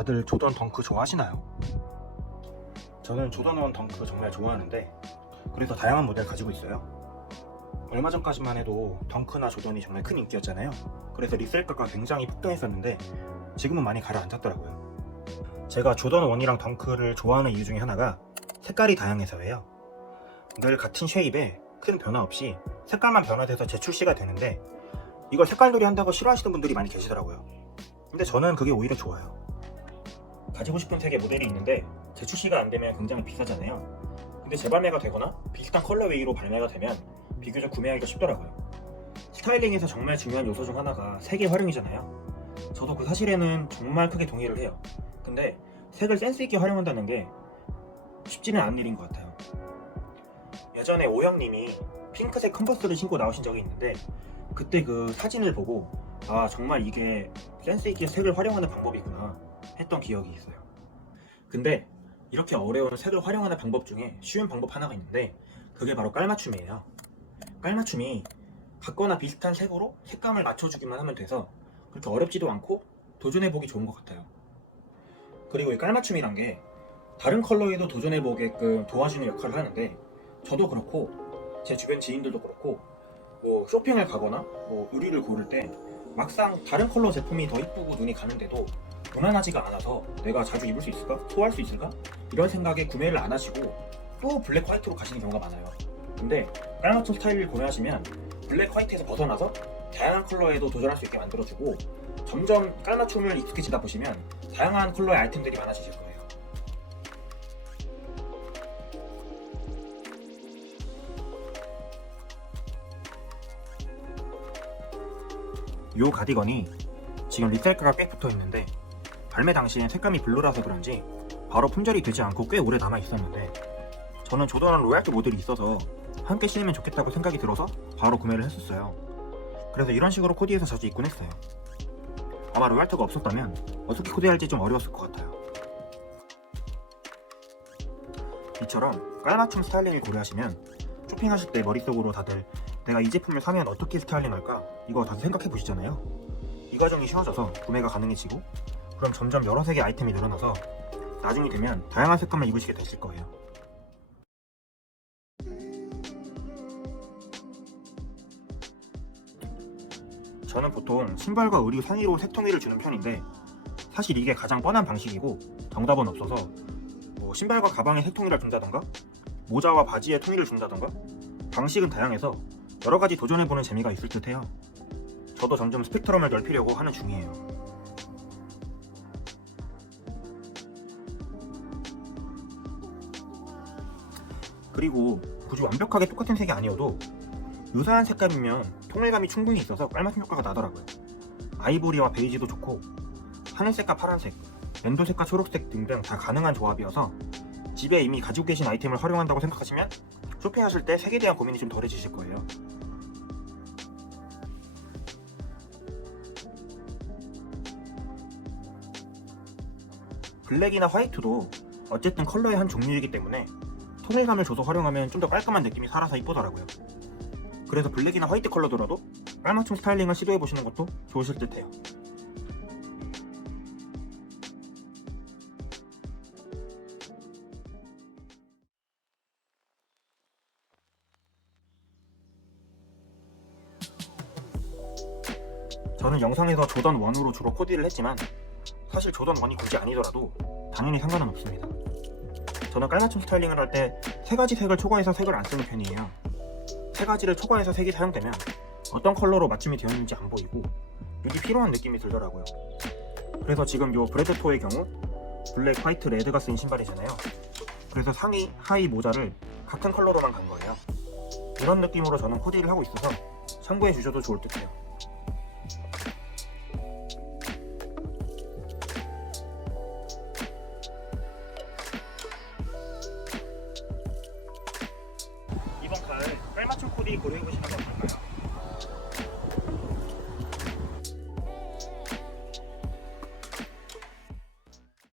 다들 조던 덩크 좋아하시나요? 저는 조던 원 덩크 정말 좋아하는데 그래서 다양한 모델 가지고 있어요. 얼마 전까지만 해도 덩크나 조던이 정말 큰 인기였잖아요. 그래서 리셀가가 굉장히 폭등했었는데 지금은 많이 가라앉았더라고요. 제가 조던 1이랑 덩크를 좋아하는 이유 중에 하나가 색깔이 다양해서예요. 늘 같은 쉐입에 큰 변화 없이 색깔만 변화돼서 재출시가 되는데 이걸 색깔놀이 한다고 싫어하시는 분들이 많이 계시더라고요. 근데 저는 그게 오히려 좋아요. 가지고 싶은 색의 모델이 있는데 재출시가 안 되면 굉장히 비싸잖아요. 근데 재발매가 되거나 비슷한 컬러웨이로 발매가 되면 비교적 구매하기가 쉽더라고요. 스타일링에서 정말 중요한 요소 중 하나가 색의 활용이잖아요. 저도 그 사실에는 정말 크게 동의를 해요. 근데 색을 센스 있게 활용한다는 게 쉽지는 않은 일인 것 같아요. 예전에 오영님이 핑크색 컨버스를 신고 나오신 적이 있는데 그때 그 사진을 보고 아 정말 이게 센스 있게 색을 활용하는 방법이구나 했던 기억이 있어요. 근데 이렇게 어려운 색을 활용하는 방법 중에 쉬운 방법 하나가 있는데 그게 바로 깔맞춤이에요. 깔맞춤이 같거나 비슷한 색으로 색감을 맞춰주기만 하면 돼서 그렇게 어렵지도 않고 도전해보기 좋은 것 같아요. 그리고 이 깔맞춤이란 게 다른 컬러에도 도전해보게끔 도와주는 역할을 하는데 저도 그렇고 제 주변 지인들도 그렇고 뭐 쇼핑을 가거나 뭐 의류를 고를 때 막상 다른 컬러 제품이 더 이쁘고 눈이 가는데도 무난하지가 않아서 내가 자주 입을 수 있을까? 소화할 수 있을까? 이런 생각에 구매를 안 하시고 또 블랙 화이트로 가시는 경우가 많아요. 근데 깔맞춤 스타일을 구매하시면 블랙 화이트에서 벗어나서 다양한 컬러에도 도전할 수 있게 만들어주고 점점 깔맞춤을 익숙해지다 보시면 다양한 컬러의 아이템들이 많아지실 거예요. 이 가디건이 지금 리셀가가 꽤 붙어 있는데 발매 당시엔 색감이 블루라서 그런지 바로 품절이 되지 않고 꽤 오래 남아 있었는데 저는 조던 로얄트 모델이 있어서 함께 신으면 좋겠다고 생각이 들어서 바로 구매를 했었어요. 그래서 이런 식으로 코디해서 자주 입곤 했어요. 아마 로얄트가 없었다면 어떻게 코디할지 좀 어려웠을 것 같아요. 이처럼 깔맞춤 스타일링을 고려하시면 쇼핑하실 때 머릿속으로 다들 내가 이 제품을 사면 어떻게 스타일링할까 이거 다들 생각해 보시잖아요. 이 과정이 쉬워져서 구매가 가능해지고 그럼 점점 여러 색의 아이템이 늘어나서 나중이 되면 다양한 색감을 입으시게 되실 거예요. 저는 보통 신발과 의류 상의로 색 통일을 주는 편인데 사실 이게 가장 뻔한 방식이고 정답은 없어서 뭐 신발과 가방에 색 통일을 준다던가 모자와 바지에 통일을 준다던가 방식은 다양해서 여러가지 도전해보는 재미가 있을 듯 해요. 저도 점점 스펙트럼을 넓히려고 하는 중이에요. 그리고 굳이 완벽하게 똑같은 색이 아니어도 유사한 색감이면 통일감이 충분히 있어서 깔맞춤 효과가 나더라고요. 아이보리와 베이지도 좋고 하늘색과 파란색, 랜도색과 초록색 등등 다 가능한 조합이어서 집에 이미 가지고 계신 아이템을 활용한다고 생각하시면 쇼핑하실 때 색에 대한 고민이 좀 덜해지실 거예요. 블랙이나 화이트도 어쨌든 컬러의 한 종류이기 때문에 통일감을 줘서 활용하면 좀 더 깔끔한 느낌이 살아서 이쁘더라고요. 그래서 블랙이나 화이트 컬러더라도 깔맞춤 스타일링을 시도해보시는 것도 좋으실 듯해요. 저는 영상에서 조던 1으로 주로 코디를 했지만 사실 조던 1이 굳이 아니더라도 당연히 상관은 없습니다. 저는 깔맞춤 스타일링을 할 때 세 가지 색을 초과해서 색을 안 쓰는 편이에요. 세 가지를 초과해서 색이 사용되면 어떤 컬러로 맞춤이 되었는지 안 보이고 유지 필요한 느낌이 들더라고요. 그래서 지금 요 브레드토의 경우 블랙, 화이트, 레드가 쓰인 신발이잖아요. 그래서 상의, 하의, 모자를 같은 컬러로만 간 거예요. 이런 느낌으로 저는 코디를 하고 있어서 참고해 주셔도 좋을 듯해요. 이번 가을 깔맞춤 코디 고려해보시는 거 어떨까요?